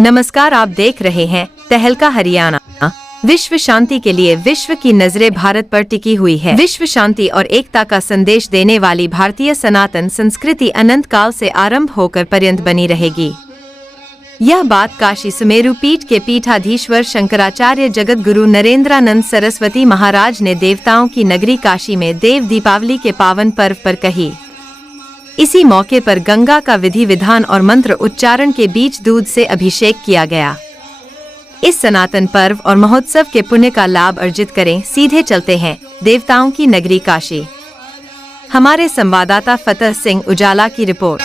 नमस्कार, आप देख रहे हैं तहलका हरियाणा। विश्व शांति के लिए विश्व की नजरें भारत पर टिकी हुई है। विश्व शांति और एकता का संदेश देने वाली भारतीय सनातन संस्कृति अनंत काल से आरंभ होकर पर्यंत बनी रहेगी। यह बात काशी सुमेरु पीठ के पीठाधीश्वर शंकराचार्य जगत गुरु नरेंद्रानंद सरस्वती महाराज ने देवताओं की नगरी काशी में देव दीपावली के पावन पर्व पर कही। इसी मौके पर गंगा का विधि विधान और मंत्र उच्चारण के बीच दूध से अभिषेक किया गया। इस सनातन पर्व और महोत्सव के पुण्य का लाभ अर्जित करें। सीधे चलते हैं देवताओं की नगरी काशी। हमारे संवाददाता फतेह सिंह उजाला की रिपोर्ट।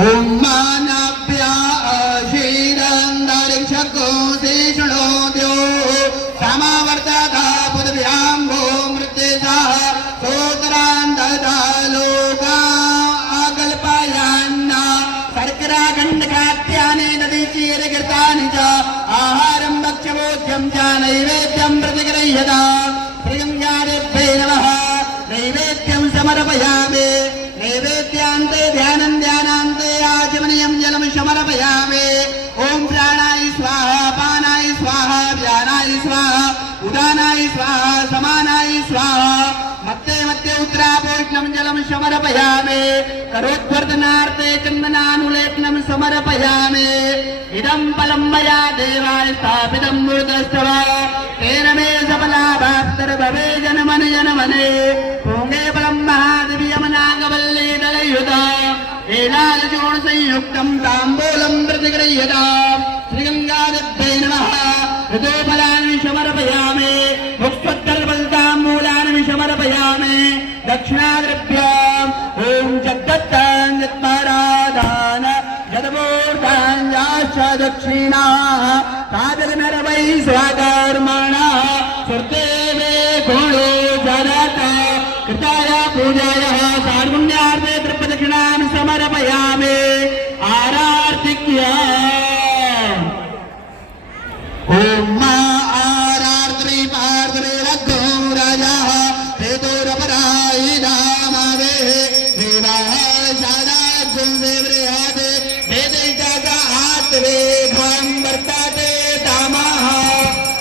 ओम मानव्या शीरंदरिक्षको देशणोद्यो समावर्तता पृथिव्यां भूमृत्यसा सोतरांधता लोका आकल्पयान्ना शर्करा गंधकात्यानि नदीचीरकृतानि च आहारं भक्ष्यभोज्यं च नैवेद्यं प्रतिगृह्यता श्रीगङ्गादेव्यै नमः। नैवेद्यं समर्पयामि। नैवेद्यान्ते ध्यानं ध्यानान्ते आचमनीयं जलं समर्पयामि। ओम प्राणाय स्वाहा, पानाय स्वाहा, व्यानाय स्वाहा, उदानाय स्वाहा, समानाय स्वाहा। मत्ते मत्ते उत्तरापोष्णं जलं समर्पयामि। करोद्वर्धनार्थे चन्दनानुलेपनं समर्पयामि। इदं फलं मया देवाय स्थापितं मूर्तस्तव तेन मे सफलाभाप्तिर्भवे जन्मनि जन्मने। पूंगे फलं महादेवीयमनागवल्ली दलयुधा एलालचूर्ण संयुक्तं ताम्बूलं प्रतिगृह्यता श्रीगङ्गादेव्यै नमः। ऋतुफलानि समर्पयामि। पुष्पोत्तरफलताम्बूलानि समर्पयामि। दक्षिणाद्रव्यम् ओम जगत्तां जत्माराधान जदमूर्धाञ्जाश्च दक्षिणाः तादनरवै स्वकर्मणः सुर्ते मे गुणो जरता कृताय पूजायाः सार्वण्यार्थे द्रव्यदक्षिणां समर्पयामि। आरार्तिक्य ओम मा आरार्त्री पार्त्री रघो राजाः तेतोरपराय दामवे देवाः शादाग्ं देवरेहाते वेदैका आत्वे ध्वं वर्तते तामः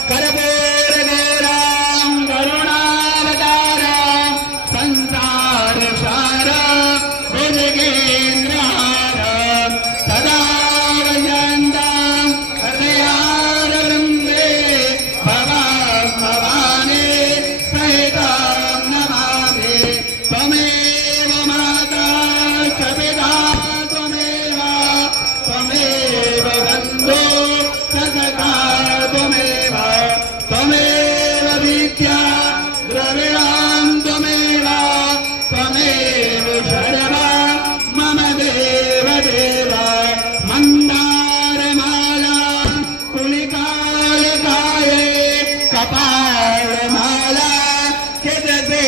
करपूरघोरां करुणावतारं संसारसारं भुजगेन्द्रहारं सदा वयन्तं हृदयारविन्दे भवानी सहितं नमामि। त्वमेव माता च पिता त्वमेव बन्धो च सखा त्वमेव विद्या द्रविणां त्वमेव शर्वं मम देव देव। मन्दारमाला कुलिकालकाये कपालमाला चिदसे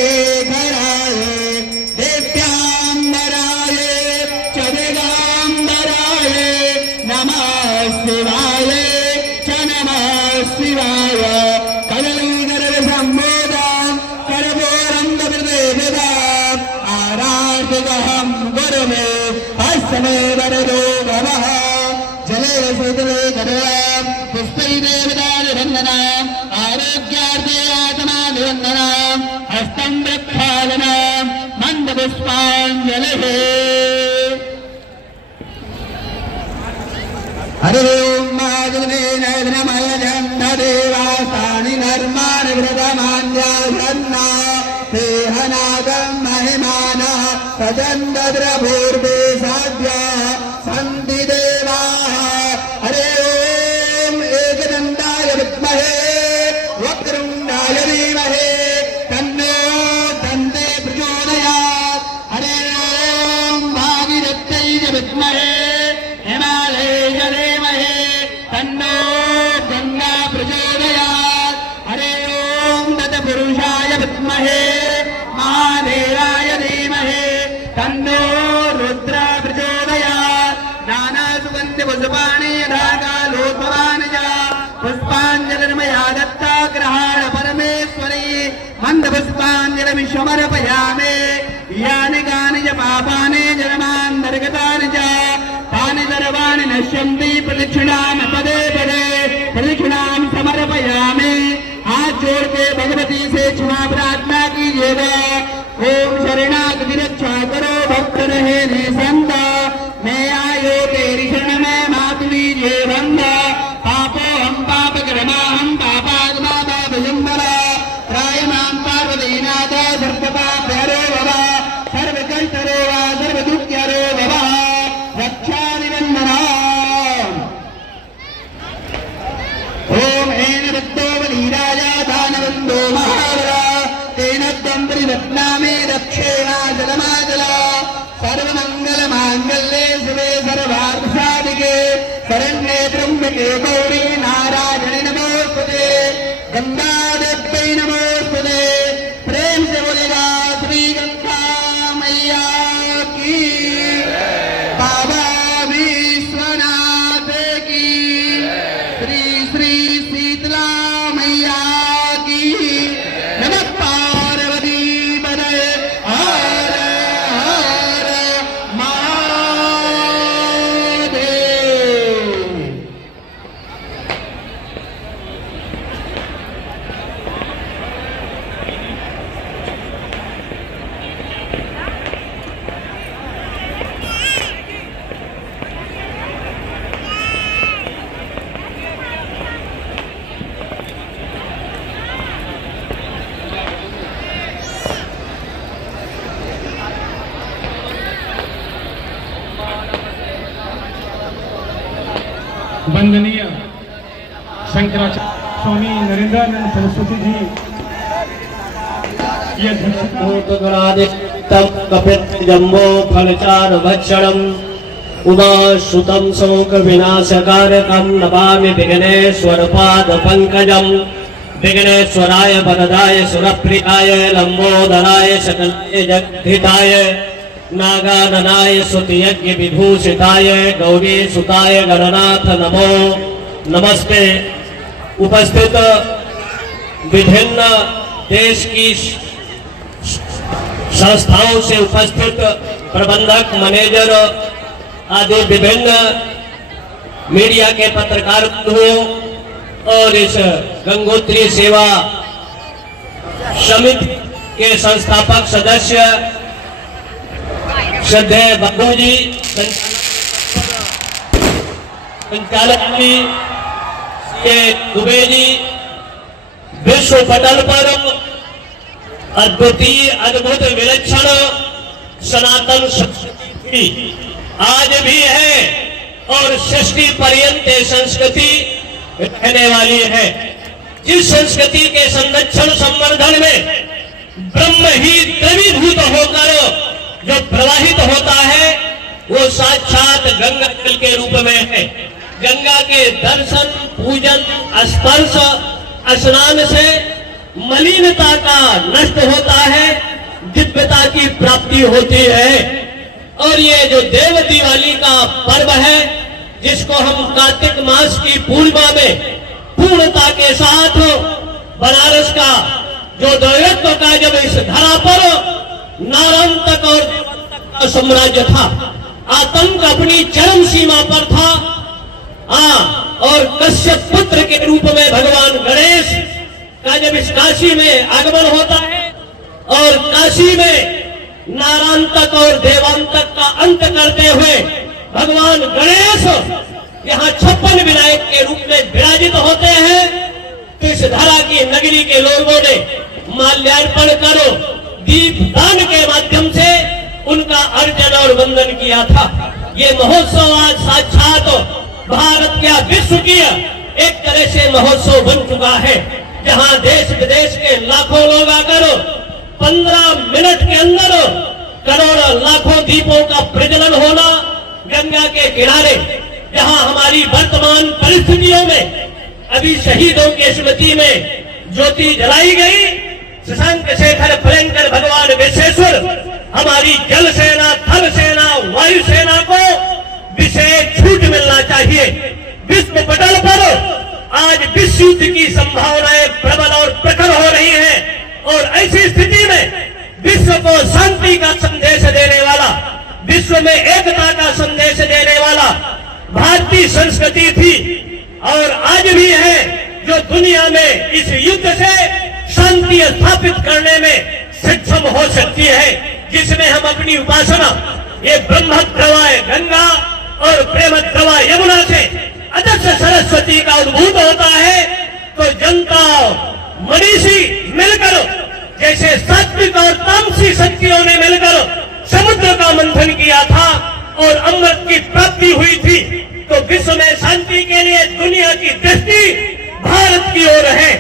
धराये देव्याम्बराय च दिगम्बराय नमः शिवाय च नमः शिवाय। कलिगर्भसम्मोदं कर्पूरं दभिर्देवताम् आराधितहं गुरुमे हस्तमे वरदो नमः। जले शीतले करं पुष्पैर्देवतानिवन्दनाम् आरोग्यार्थे आत्मानिवन्दनाम् हस्तं प्रक्षालनं मन्दपुष्पाञ्जलिः। हरि ओम महाजनेन नमः जन्मदेवासानि नर्माणि व्रतमान्यासन्ना तेहनागं महिमानः सजन्दद्रभूर्वे साध्या सन्ति देवाः। हरे ओम एकदन्ताय विद्महे वक्रतुण्डाय धीमहि तन्नो दन्ते प्रचोदयात्। हरे ओम भागीरथ्यै च विद्महे हिमालये च धीमहि तन्नो गंगा प्रचोदयात्। हरे ओम तत्पुरुषाय विद्महे महादेवाय धीमहि तन्नो पुष्पाणि धाकालोद्भवानि च पुष्पाञ्जलिर्मया दत्ता ग्रहाण परमेश्वरी मन्दपुष्पाञ्जलिं समर्पयामि यानि कानि च पापानि जन्मान्तर्गतानि च तानि सर्वाणि नश्यन्ति प्रदक्षिणामि पदे पदे प्रदक्षिणां समर्पयामि। हाथ जोड़ के भगवती से क्षमा प्रार्थना कीजिएगा। ओम शरणागति रक्षा करो भक्त रहे निसंत मैं आयो तेरी शरण में मात लीजिए बंदा पापो हम पाप कर्मा हम पापात्मा पाप जंबला त्रायमां पार्वतीनाथ सर्वपाप हरो भव सर्व कष्ट हरो सर्व दुख हरो भव रक्षा निबंधना। ओम ऐन रत्तो बलिराजा दानवंदो महाबला तेन त्वं परिरत्नामे रक्षेणा जलमाजला सर्वमंगल मांगल्ये शिवे सर्वार्थसाधिके शरण्ये त्र्यंबके गौरी नारायणी नमोस्तुते गंगादेव्यै नमोस्तुते। प्रेम से बोलेगा श्री गंगा मैया की बाबा विश्वनाथ की श्री श्री शीतला मैया की नमः पार्वती पदे हर हर महादेव। वंदनीय शंकराचार्य स्वामी नरेंद्रानंद सरस्वती जी की अध्यक्षता भूतगणादितं कपित जम्बो फलचार भक्षणम् उमाश्रुतं शोक विनाशकारकं नमामि विघ्नेश्वर पाद पंकजम्। विघ्नेश्वराय वरदाय सुरप्रियाय लंबोदराय सकलाय जगद्धिताय नागाननाय स्तुतियज्ञ विभूषिताय गौरी सुताय गणनाथ नमो नमस्ते। उपस्थित विभिन्न देश की संस्थाओं से उपस्थित प्रबंधक मैनेजर आदि विभिन्न मीडिया के पत्रकार बंधुओं और इस गंगोत्री सेवा समिति के संस्थापक सदस्य श्रद्धेय बाबू जी संचालक जी के दुबे जी विश्व पटल पर अद्वितीय अद्भुत विलक्षण सनातन संस्कृति आज भी है और सृष्टि पर्यंत संस्कृति रहने वाली है। जिस संस्कृति के संरक्षण संवर्धन में ब्रह्म ही द्रवीभूत होकर जो प्रवाहित होता है वो साक्षात गंगा जल के रूप में है। गंगा के दर्शन पूजन स्पर्श स्नान से मलिनता का नष्ट होता है, दिव्यता की प्राप्ति होती है। और ये जो देव दिवाली का पर्व है जिसको हम कार्तिक मास की पूर्णिमा में पूर्णता के साथ बनारस का जो दैवत्व का जब इस धरा पर नारांतक और देवांतक का साम्राज्य था, आतंक अपनी चरम सीमा पर था। और कश्यप पुत्र के रूप में भगवान गणेश का जब इस काशी में आगमन होता है और काशी में नारांतक और देवांतक का अंत करते हुए भगवान गणेश यहाँ 56 विनायक के रूप में विराजित होते हैं, तो इस धरा की नगरी के लोगों ने माल्यार्पण करो दीप दान के माध्यम से उनका अर्चन और वंदन किया था। ये महोत्सव आज साक्षात भारत क्या विश्व की एक तरह से महोत्सव बन चुका है, जहां देश विदेश के लाखों लोग आकर 15 मिनट के अंदर करोड़ों लाखों दीपों का प्रज्वलन होना, गंगा के किनारे जहां हमारी वर्तमान परिस्थितियों में अभी शहीदों की स्मृति में ज्योति जलाई गई। शशांक शेखर भयंकर भगवान विश्वेश्वर हमारी जल सेना, थल सेना, वायु सेना को विशेष छूट मिलना चाहिए। चाहिए। विश्व पटल पर आज विश्व युद्ध की संभावनाएं प्रबल और प्रखर हो रही हैं और ऐसी स्थिति में विश्व को शांति का संदेश देने वाला, विश्व में एकता का संदेश देने वाला भारतीय संस्कृति थी और आज भी है, जो दुनिया में इस युद्ध से शांति स्थापित करने में सक्षम हो सकती है, जिसमें हम अपनी उपासना ये ब्रह्म प्रवाह गंगा और प्रेम प्रवाह यमुना से अदृश्य सरस्वती का उद्भूत होता है। तो जनता मनीषी मिलकर, जैसे सात्विक और तामसी शक्तियों ने मिलकर समुद्र का मंथन किया था और अमृत की प्राप्ति हुई थी, तो विश्व में शांति के लिए दुनिया की दृष्टि भारत की ओर है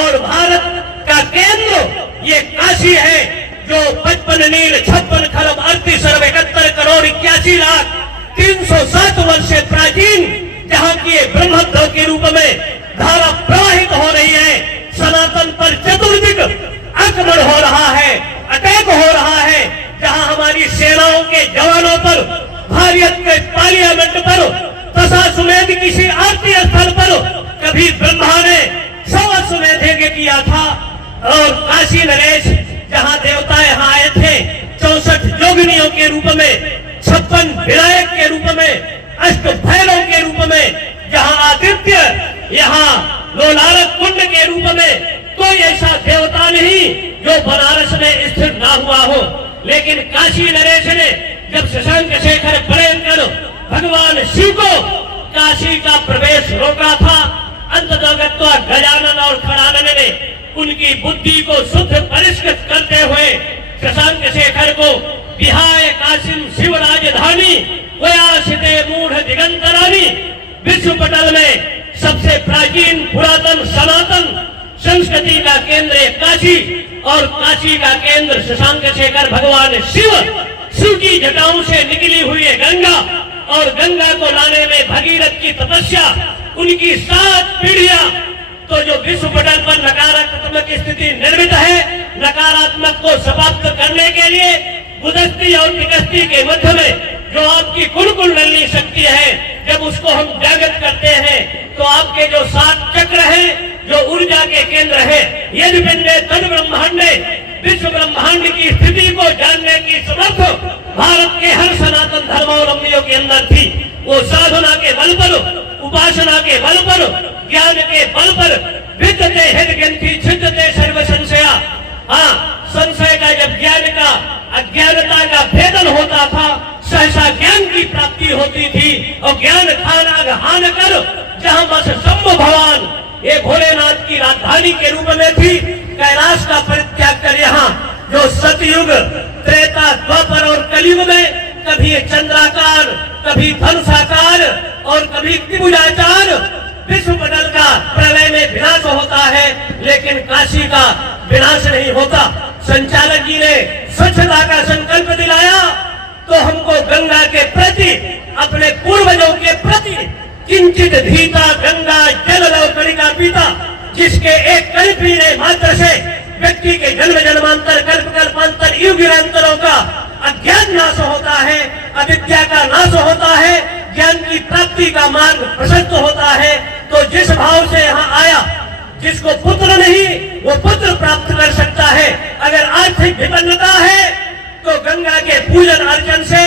और भारत का केंद्र ये काशी है, जो 55 नील 56 खरब 38 अरब 71 करोड़ 81 लाख 307 वर्ष से प्राचीन, जहाँ की ब्रह्मत्व के रूप में धारा प्रवाहित हो रही है। सनातन पर चतुर्दिक आक्रमण हो रहा है, अटैक हो रहा है, जहाँ हमारी सेनाओं के जवानों पर, भारत के पार्लियामेंट पर, दशाश्वमेध किसी आरती स्थल पर कभी ब्रह्मा ने 100 अश्वमेध यज्ञ किया था और काशी नरेश जहाँ देवता यहाँ आए थे 64 योगिनियों के रूप में, 56 विनायक के रूप में, अष्ट भैरव के रूप में, जहाँ आदित्य यहाँ लोलारक कुंड के रूप में, कोई ऐसा देवता नहीं जो बनारस में स्थिर ना हुआ हो। लेकिन काशी नरेश ने जब शशांक शेखर भयंकर भगवान शिव को काशी का प्रवेश रोका था, अंततः गजानन और खड़ानन ने उनकी बुद्धि को शुद्ध परिष्कृत करते हुए शशांक शेखर को विहाय काशिम शिव राजधानी वयासिते मूढ़ दिगंतरानी, विश्व पटल में सबसे प्राचीन पुरातन सनातन संस्कृति का केंद्र काशी और काशी का केंद्र शशांक शेखर भगवान शिव, शिव की जटाओं से निकली हुई है गंगा और गंगा को लाने में भगीरथ की तपस्या, उनकी 7 पीढ़ियां। तो जो विश्व पटल पर नकारात्मक स्थिति निर्मित है, नकारात्मक को समाप्त करने के लिए बुदस्ती और निकस्ती के मध्य में जो आपकी कुल नली शक्ति है, जब उसको हम जागृत करते हैं तो आपके जो 7 चक्र हैं, जो ऊर्जा के केंद्र है, यदि पिंडे तद ब्रह्मांडे, विश्व ब्रह्मांड की स्थिति को जानने की समर्थ भारत के हर सनातन धर्मावलंबियों के अंदर थी। वो साधना के बल पर, उपासना के बल पर, ज्ञान के बल पर विद्यते हृदयग्रंथि छिद्यते सर्व संशया। हाँ, संशय का जब ज्ञान का, अज्ञानता का भेदन होता था, सहसा ज्ञान की प्राप्ति होती थी और ज्ञान खाना हान कर जहाँ बस शंभु भगवान ये भोलेनाथ की राजधानी के रूप में थी, कैलाश का परित्याग कर यहाँ जो सतयुग, त्रेता, द्वापर और कलयुग में कभी चंद्राकार, कभी धनुषाकार और कभी त्रिभुजाकार विश्व पटल का प्रलय में विनाश होता है, लेकिन काशी का विनाश नहीं होता। संचालक जी ने स्वच्छता का संकल्प दिलाया तो हमको गंगा के प्रति, अपने पूर्वजों के प्रति किंचित धीता गंगा जल लवकणिका पीता, जिसके एक कल्प पीने मात्र से व्यक्ति के जन्म जन्मांतर कल्प कल्पांतर युग युगांतरों का अज्ञान नाश होता है, अविद्या का नाश होता है, ज्ञान की प्राप्ति का मार्ग प्रशस्त होता है। तो जिस भाव से यहाँ आया, जिसको पुत्र नहीं वो पुत्र प्राप्त कर सकता है। अगर आर्थिक विपन्नता है तो गंगा के पूजन अर्चन से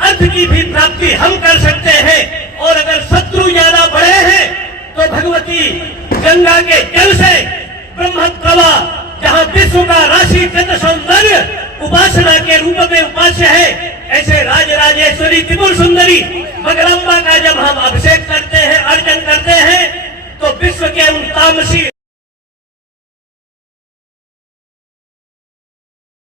अर्थ की भी प्राप्ति हम कर सकते हैं, और अगर शत्रु ज्यादा बड़े हैं तो भगवती गंगा के जल से ब्रह्म प्रवाह, जहाँ विश्व का राशि गत सौंदर्य उपासना के रूप में उपास्य है, ऐसे राजराजेश्वरी त्रिपुर सुंदरी मगरम्बा का जब हम अभिषेक करते हैं, अर्चन करते हैं, तो विश्व के उन तामसी